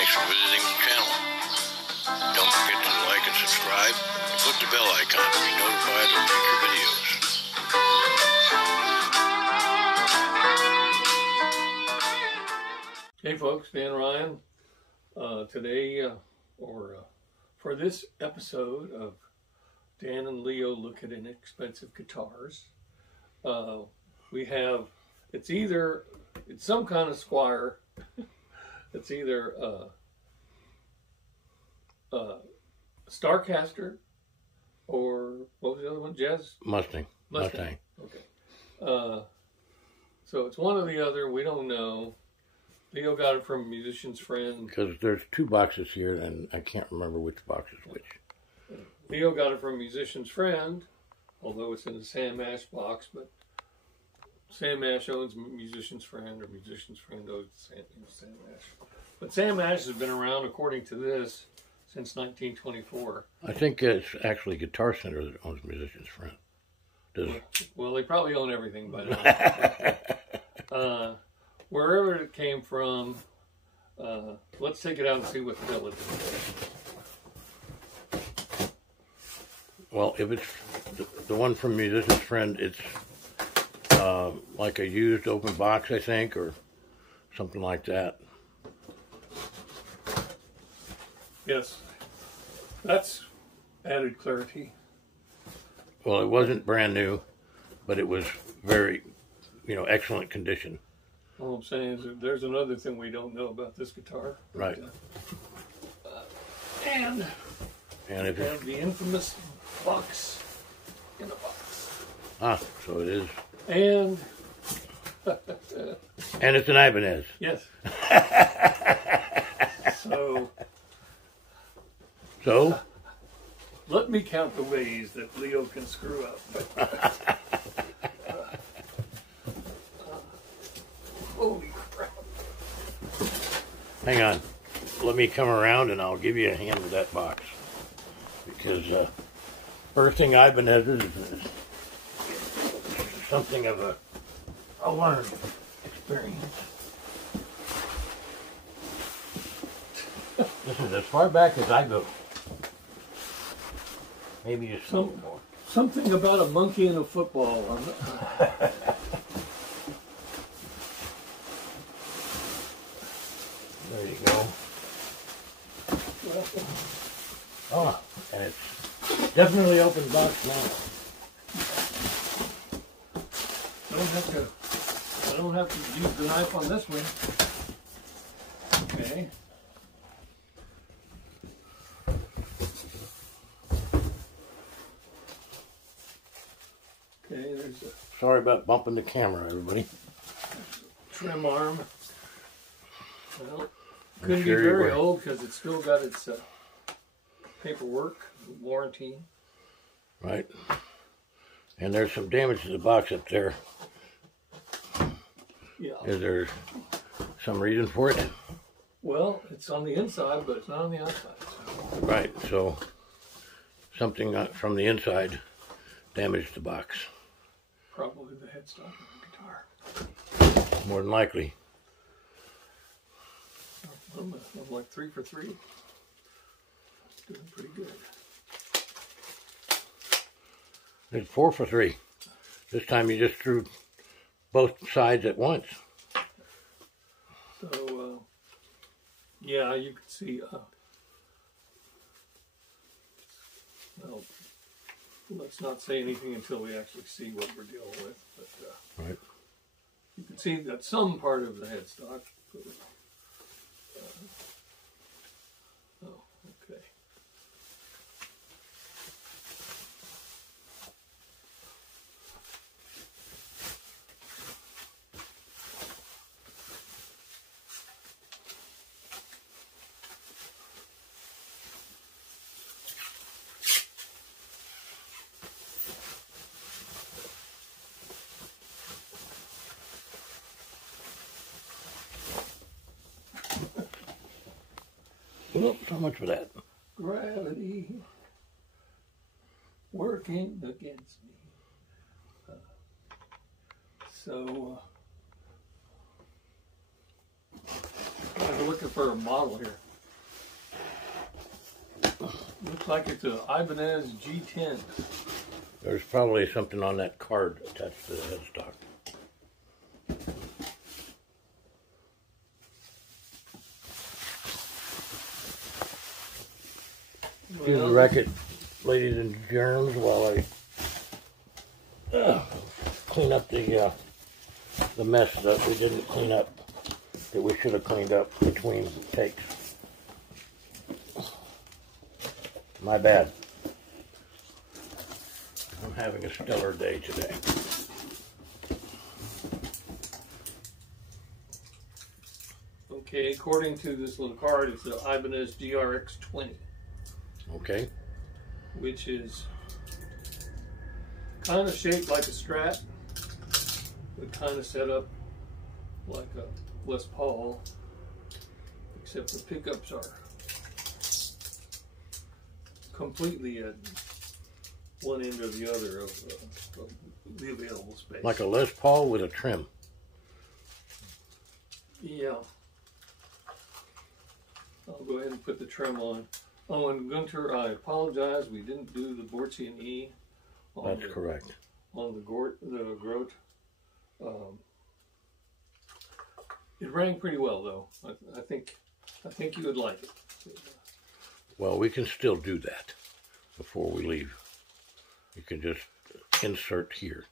Thanks for visiting the channel. Don't forget to like and subscribe and click the bell icon to be notified of future videos. Hey folks, Dan Ryan. Today, for this episode of Dan and Leo Look at Inexpensive Guitars, we have, it's some kind of Squire. It's either Starcaster or what was the other one? Jazz? Mustang. Okay. So it's one or the other. We don't know. Leo got it from a musician's friend. Because there's two boxes here, and I can't remember which box is which. Leo got it from a musician's friend, although it's in a Sam Ash box, but Sam Ash owns musician's friend, or musician's friend owns Sam Ash. But Sam Ash has been around, according to this, since 1924. I think it's actually Guitar Center that owns musician's friend. Well, they probably own everything by now. Wherever it came from, let's take it out and see what the bill is. Well, if it's the one from musician's friend, it's like a used open box, I think, or something like that. Yes, that's added clarity. Well, it wasn't brand new, but it was very, excellent condition. All I'm saying is that there's another thing we don't know about this guitar. Right. And if we have the infamous box in a box. Ah, so it is. And and it's an Ibanez. Yes. So let me count the ways that Leo can screw up. Holy crap. Hang on. Let me come around and I'll give you a hand with that box. Because bursting Ibanez's is something of a learned experience. This is as far back as I go. Maybe just more. Something about a monkey and a football. There you go. Oh, and it's definitely open box now. I don't have to use the knife on this one. Okay. Okay, there's a... Sorry about bumping the camera, everybody. Trim arm. Well, couldn't be very old because it's still got its paperwork, warranty. Right. And there's some damage to the box up there. Yeah. Is there some reason for it? Well, it's on the inside, but it's not on the outside. So. Right, so something from the inside damaged the box. Probably the headstock of the guitar. More than likely. I'm like 3 for 3. Doing pretty good. It's 4 for 3. This time you just threw both sides at once. So, yeah, you can see, well, let's not say anything until we actually see what we're dealing with. But right. You can see that some part of the headstock. Oh, okay. Well, so much for that. Gravity working against me. I was looking for a model here. Looks like it's an Ibanez G10. There's probably something on that card attached to the headstock. Excuse the racket, ladies and germs, while I clean up the mess that we didn't clean up, that we should have cleaned up between takes. My bad. I'm having a stellar day today. Okay, according to this little card, it's the Ibanez GRX20. Okay. Which is kind of shaped like a Strat, but kind of set up like a Les Paul, except the pickups are completely at one end or the other of the available space. Like a Les Paul with a trim. Yeah. I'll go ahead and put the trim on. Oh, and Gunter, I apologize. We didn't do the Bortzian E. That's correct. On the Grote. It rang pretty well, though. I think you would like it. Well, we can still do that before we leave. You can just insert here.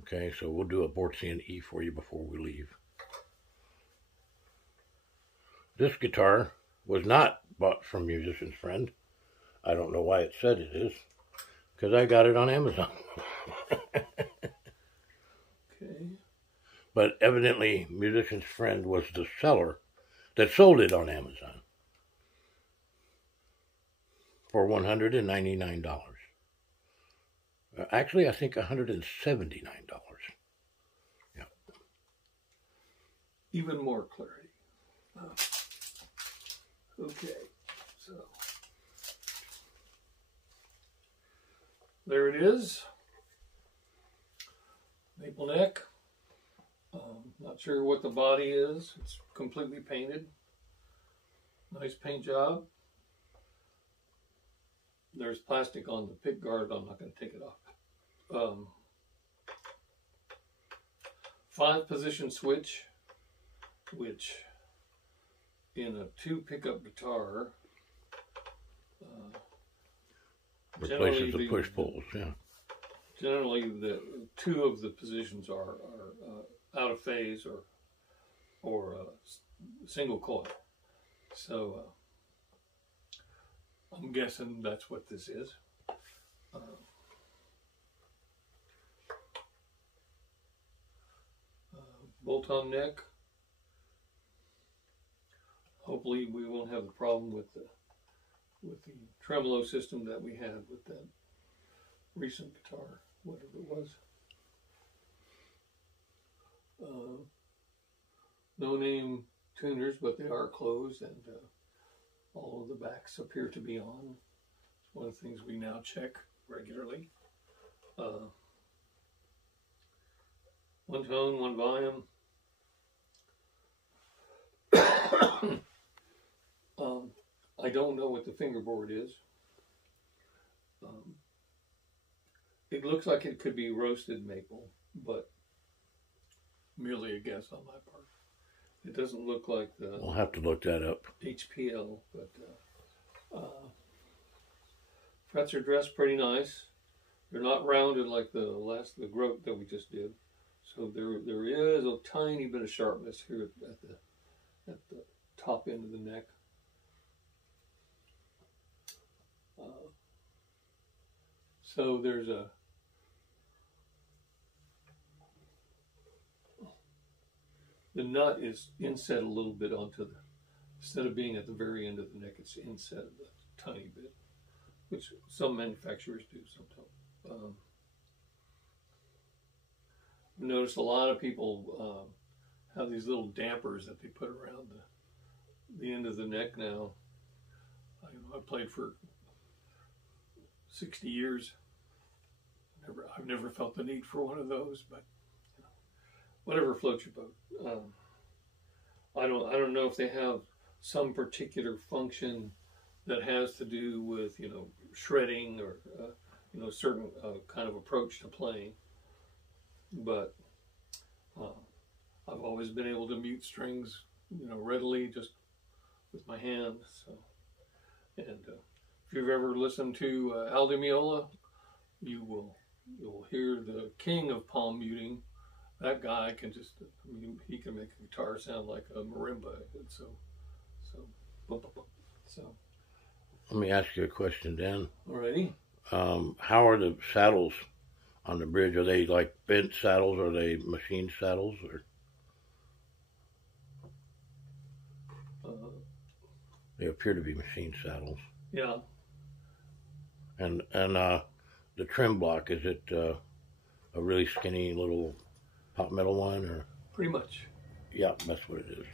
Okay, so we'll do a Bortzian E for you before we leave. This guitar was not bought from Musician's Friend. I don't know why it said it is, because I got it on Amazon. Okay. But evidently, Musician's Friend was the seller that sold it on Amazon for $199. Actually, I think $179. Yeah. Even more clarity. Okay, so there it is. Maple neck. Not sure what the body is. It's completely painted. Nice paint job. There's plastic on the pick guard. I'm not going to take it off. 5-position switch, which in a 2 pickup guitar replaces the push pulls. Yeah. Generally, the 2 of the positions are out of phase or single coil. So I'm guessing that's what this is. Bolt-on neck. Hopefully we won't have the problem with the tremolo system that we had with that recent guitar, whatever it was. No name tuners, but they are closed, and all of the backs appear to be on. It's one of the things we now check regularly. One tone, one volume. I don't know what the fingerboard is. It looks like it could be roasted maple, but merely a guess on my part. It doesn't look like the... We'll have to look that up. HPL, but frets are dressed pretty nice. They're not rounded like the Grote that we just did. So there is a tiny bit of sharpness here at the top end of the neck. So there's the nut is inset a little bit onto the, instead of being at the very end of the neck, it's inset a tiny bit, which some manufacturers do, some don't. I've noticed a lot of people have these little dampers that they put around the end of the neck now. I played for 60 years. I've never felt the need for one of those, but you know, whatever floats your boat. I don't know if they have some particular function that has to do with, you know, shredding or, you know, certain kind of approach to playing. But I've always been able to mute strings, you know, readily just with my hand. So, and if you've ever listened to Al Di Meola, you'll hear the king of palm muting. That guy can just, I mean, he can make a guitar sound like a marimba. So. Let me ask you a question, Dan. Alrighty. How are the saddles on the bridge? Are they like bent saddles? Or are they machine saddles? Or they appear to be machine saddles. Yeah. And the trim block, is it a really skinny little hot metal one, or? Pretty much. Yeah, that's what it is.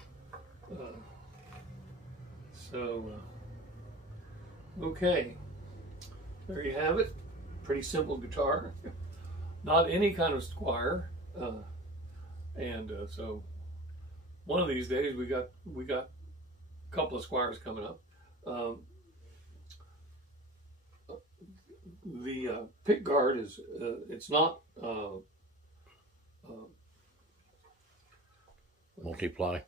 Okay, there you have it. Pretty simple guitar, not any kind of squire, so one of these days we got a couple of squires coming up. The pick guard is it's not multiply,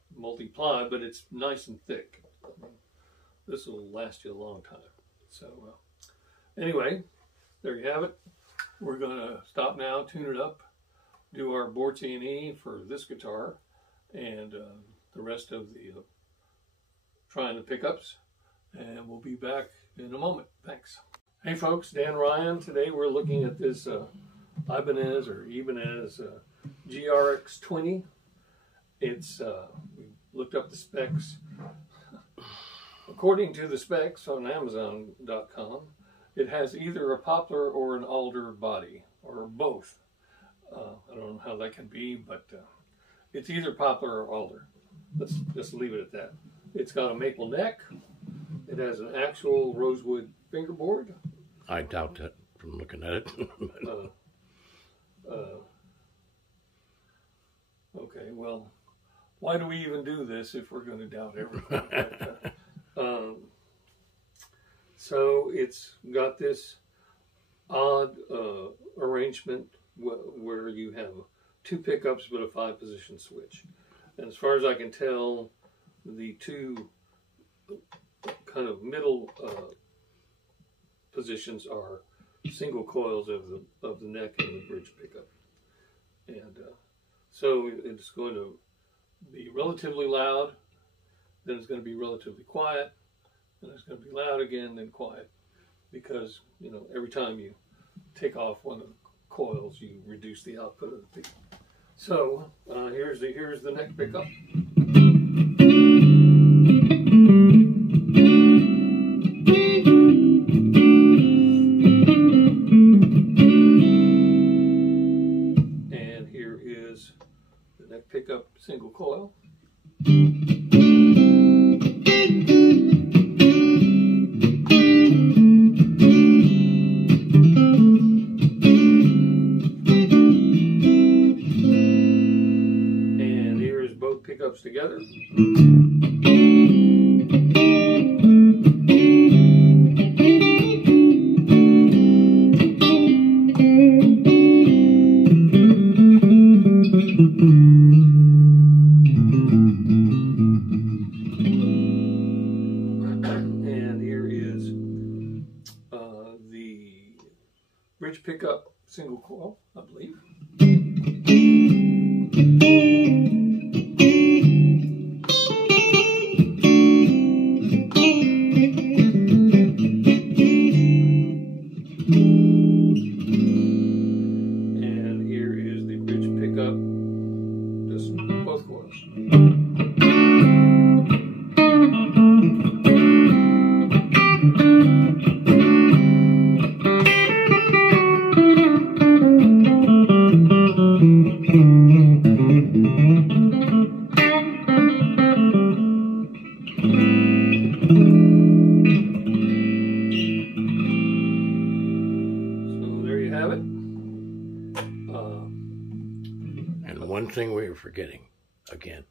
but it's nice and thick. I mean, this will last you a long time. So anyway, there you have it. We're going to stop now, tune it up, do our board C&E for this guitar, and the rest of the trying the pickups, and we'll be back in a moment. Thanks. Hey folks, Dan Ryan. Today we're looking at this Ibanez GRX20. It's we looked up the specs. According to the specs on Amazon.com, it has either a poplar or an alder body, or both. I don't know how that can be, but it's either poplar or alder. Let's just leave it at that. It's got a maple neck. It has an actual rosewood fingerboard. I doubt that from looking at it. Okay, well, why do we even do this if we're going to doubt everything? So it's got this odd arrangement where you have 2 pickups but a 5-position switch. And as far as I can tell, the 2 kind of middle positions are single coils of the neck and the bridge pickup. And so it's going to be relatively loud, then it's going to be relatively quiet, and it's going to be loud again, then quiet, because, you know, every time you take off one of the coils, you reduce the output of the pickup. So here's the neck pickup. And here is the neck pickup single coil. Pickups together. And here is the bridge pickup single coil, I believe. And here is the bridge pickup, just both coils. And one thing we were forgetting again.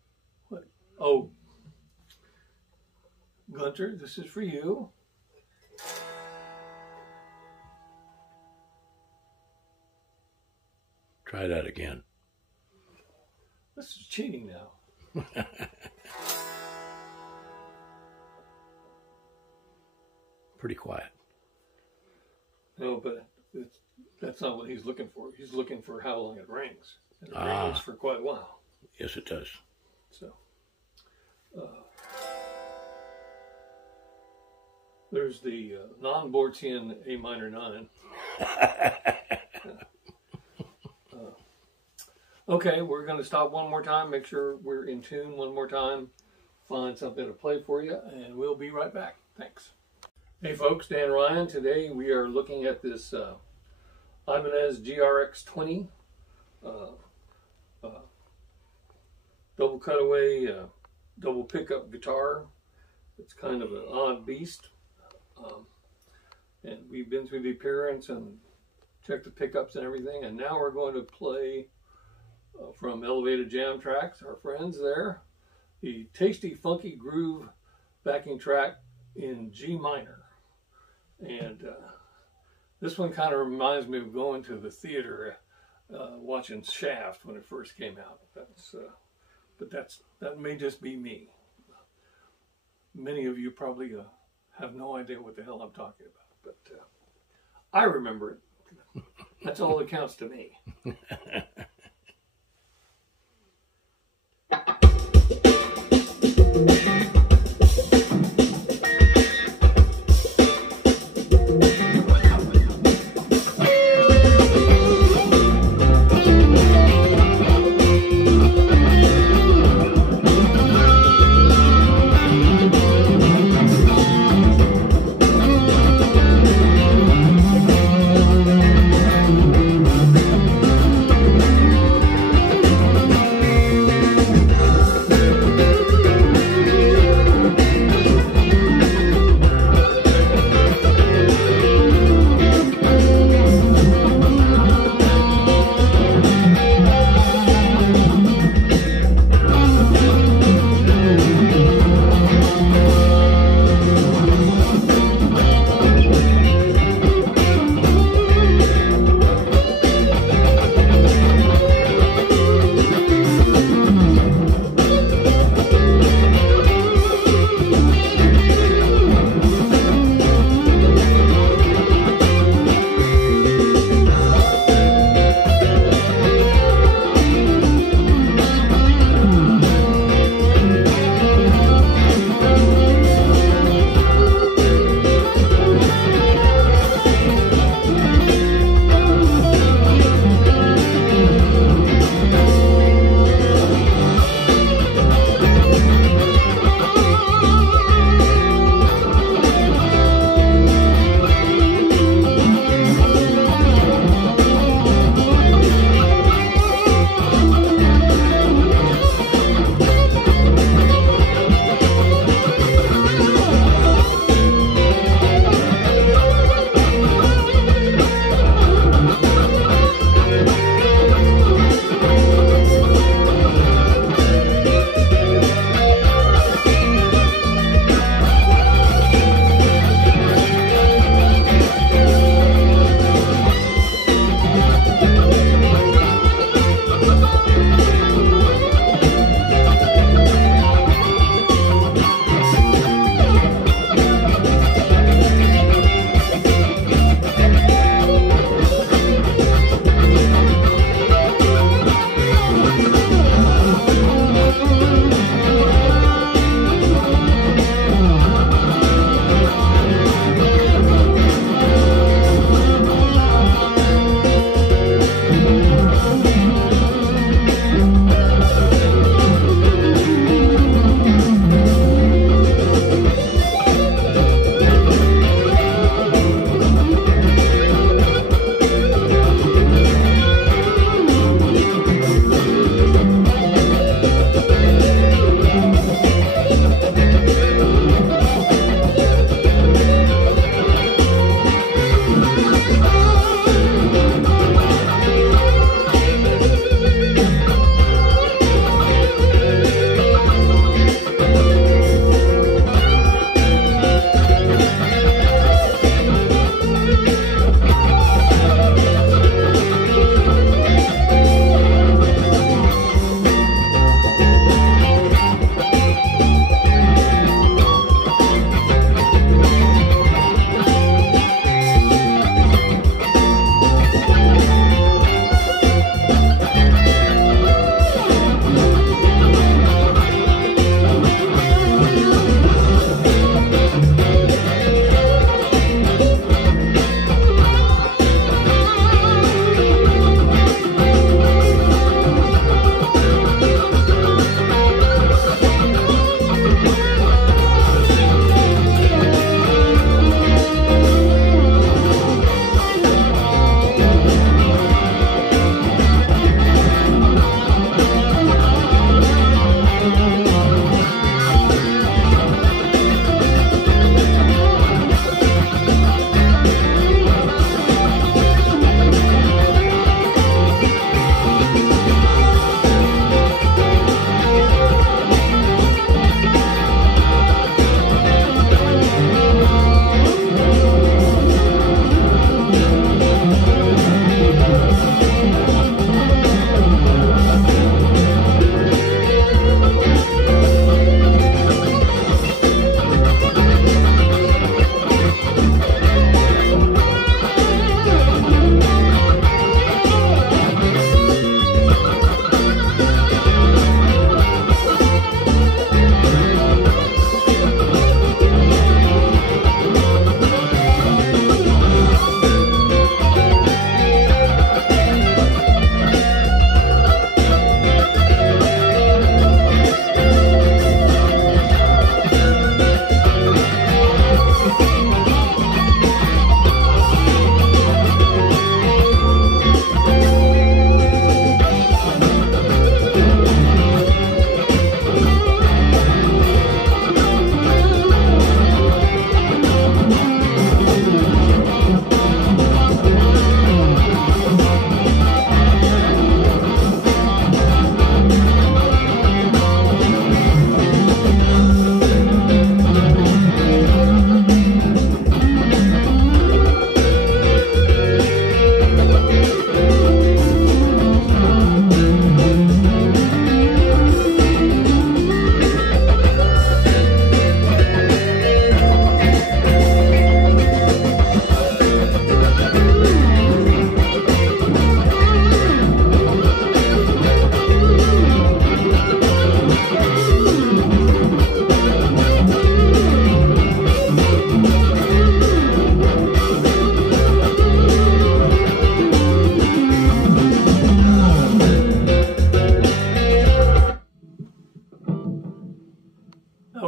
What? Oh, Gunter, this is for you. Try that again. This is cheating now. Pretty quiet. No, but that's not what he's looking for. He's looking for how long it rings. And it rings for quite a while. Yes, it does. So, there's the non-Bortsian A minor 9. Okay, we're going to stop one more time, make sure we're in tune one more time, find something to play for you, and we'll be right back. Thanks. Hey folks, Dan Ryan. Today we are looking at this Ibanez GRX20 double cutaway, double pickup guitar. It's kind of an odd beast. And we've been through the appearance and checked the pickups and everything, and now we're going to play from Elevated Jam Tracks, our friends there, the Tasty Funky Groove backing track in G minor. And this one kind of reminds me of going to the theater watching Shaft when it first came out. But that may just be me. Many of you probably have no idea what the hell I'm talking about, but I remember it. That's all that counts to me.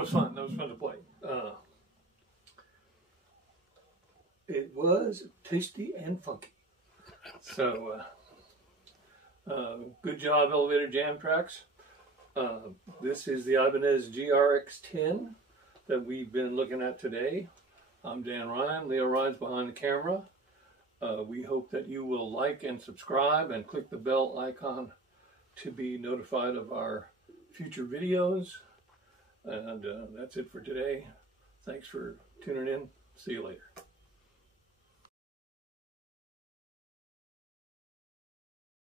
was fun. That was fun to play. It was tasty and funky. So, good job, Elevator Jam Tracks. This is the Ibanez GRX10 that we've been looking at today. I'm Dan Ryan. Leo Ryan's behind the camera. We hope that you will like and subscribe and click the bell icon to be notified of our future videos. And that's it for today. Thanks for tuning in. See you later.